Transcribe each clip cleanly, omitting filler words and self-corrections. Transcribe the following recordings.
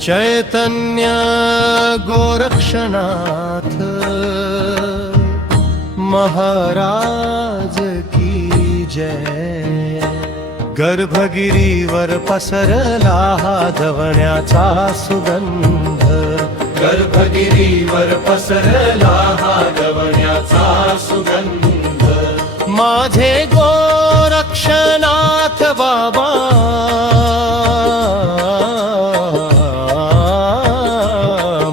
चैतन्य गोरक्षनाथ महाराज की जय। गर्भगिरीवर पसरला हा धवण्याचा सुगंध, गर्भगिरीवर पसरला हा धवण्याचा सुगंध। माझे गोरक्षनाथ बाबा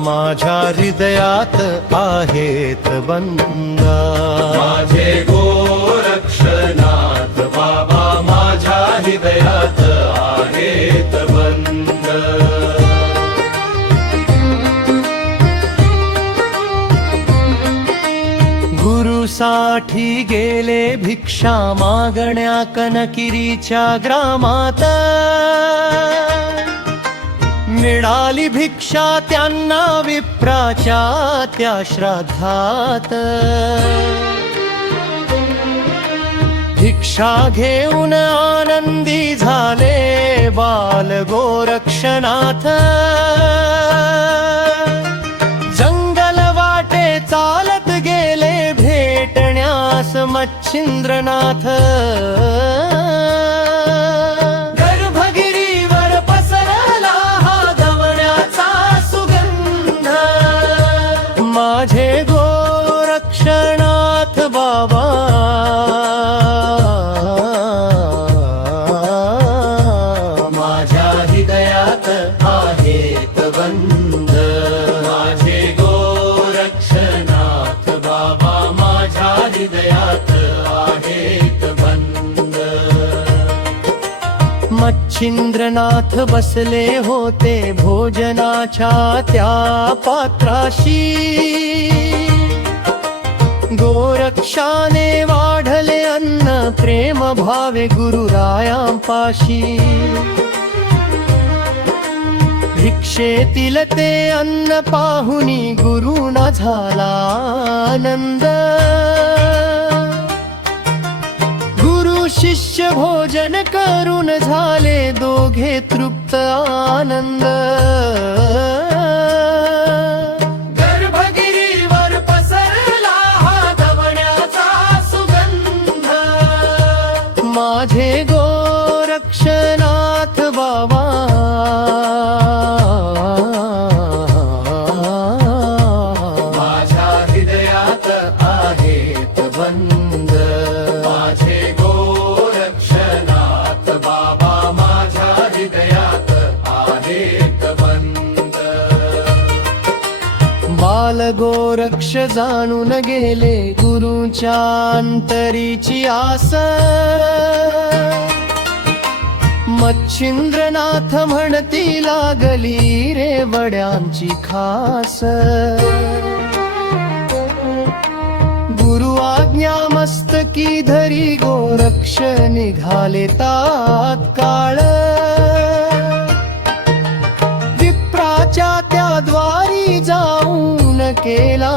माझ्या हृदयात आहेत बंदा। माझे गोरक्षनाथ बाबा माझ्या हृदयात आहेत बंद। गुरुसाठी गेले भिक्षा मागण्या कनकिरीच्या ग्रामात, मिळाली भिक्षा त्यांना विप्राच्या त्या श्राद्धात। भिक्षा घेऊन आनंदी झाले बाल गोरक्षनाथ, जंगल वाटे चालत गेले भेटण्यास मच्छिंद्रनाथ। माझे गोरक्षनाथ बाबा माझ्या हृदयात आहेत बंद। माझे गोरक्षनाथ बाबा माझ्या हृदयात आहेत बंद। मच्छिंद्रनाथ बसले होते भोजनाच्या त्या पात्राशी, गोरक्षाने वाढले अन्न प्रेम भावे गुरुरायांपाशी। भिक्षेतील ते अन्न पाहुनी गुरुना झाला आनंद। गुरु शिष्य भोजन करून झाले दोघे तृप्त आनंद। गर्भगिरीवर पसरला हा धवण्याचा सुगंध, माझे गोरक्षनाथ बाबा माझ्या हृदयात आहेत बंद। माझे गोरक्षनाथ बाबा माझ्या हृदयात आहेत बंद। बाल गोरक्ष जाणून गेले गुरुच्या अंतरीची आस, मच्छिंद्रनाथ म्हणती लागली रे वड्यांची खास। गुरु आज्ञा मस्तकी धरी गोरक्ष निघाले तात्काळ, विप्राच्या त्या द्वारी जाऊन केला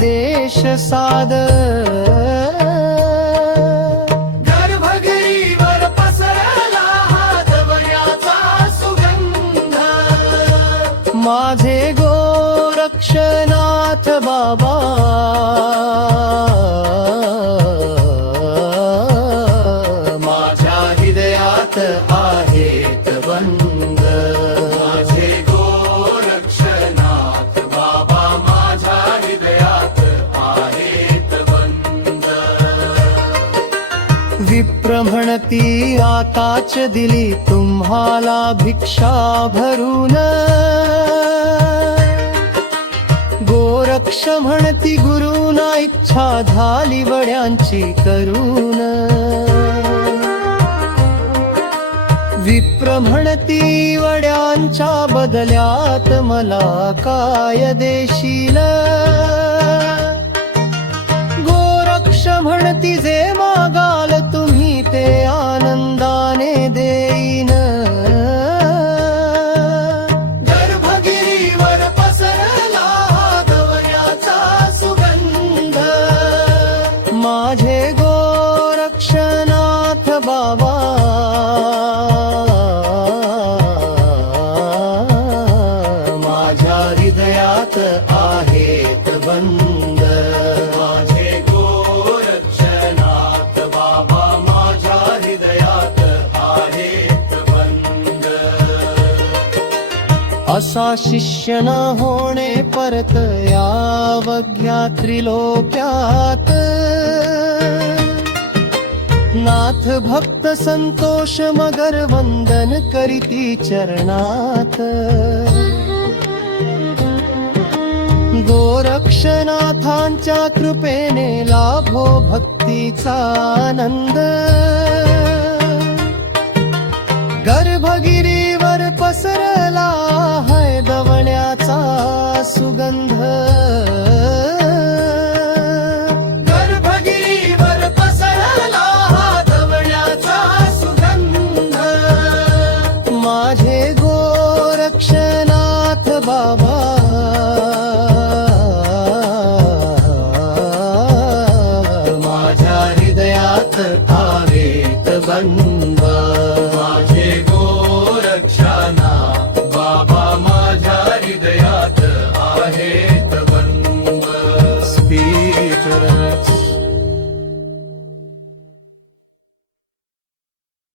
देश सादर। गर्भगिरीवर पसरला हा धवण्याचा सुगंध, माझे गोरक्षनाथ बाबा माझ्या हृदयात आहेत बंद। माझे गोरक्षनाथ बाबा माझ्या हृदयात आहेत बंद। विप्र म्हणती आताच दिली तुम्हाला भिक्षा भरून, गोरक्ष म्हणती गुरुना इच्छा झाली वड्यांची करून। विप्र म्हणती वड्यांच्या बदल्यात मला काय देशील, गोरक्ष म्हणती जे मागाल तुम्ही ते आनंदाने देईन। गर्भगिरीवर पसरला धवण्याचा सुगंध, माझे गोर असा शिष्य न होणे परत यावघ्या त्रिलोक्यात नाथ भक्त संतोष मगर वंदन करीती चरणात गोरक्षनाथांच्या कृपेने लाभो भक्तीचा आनंद गर्भगिरीवर पसरला है दवण्याचा सुगंध गर्भगिरीवर पसरला दवण्याचा सुगंध माझे गोरक्षनाथ बाबा माझ्या हृदयात ठावेत बंद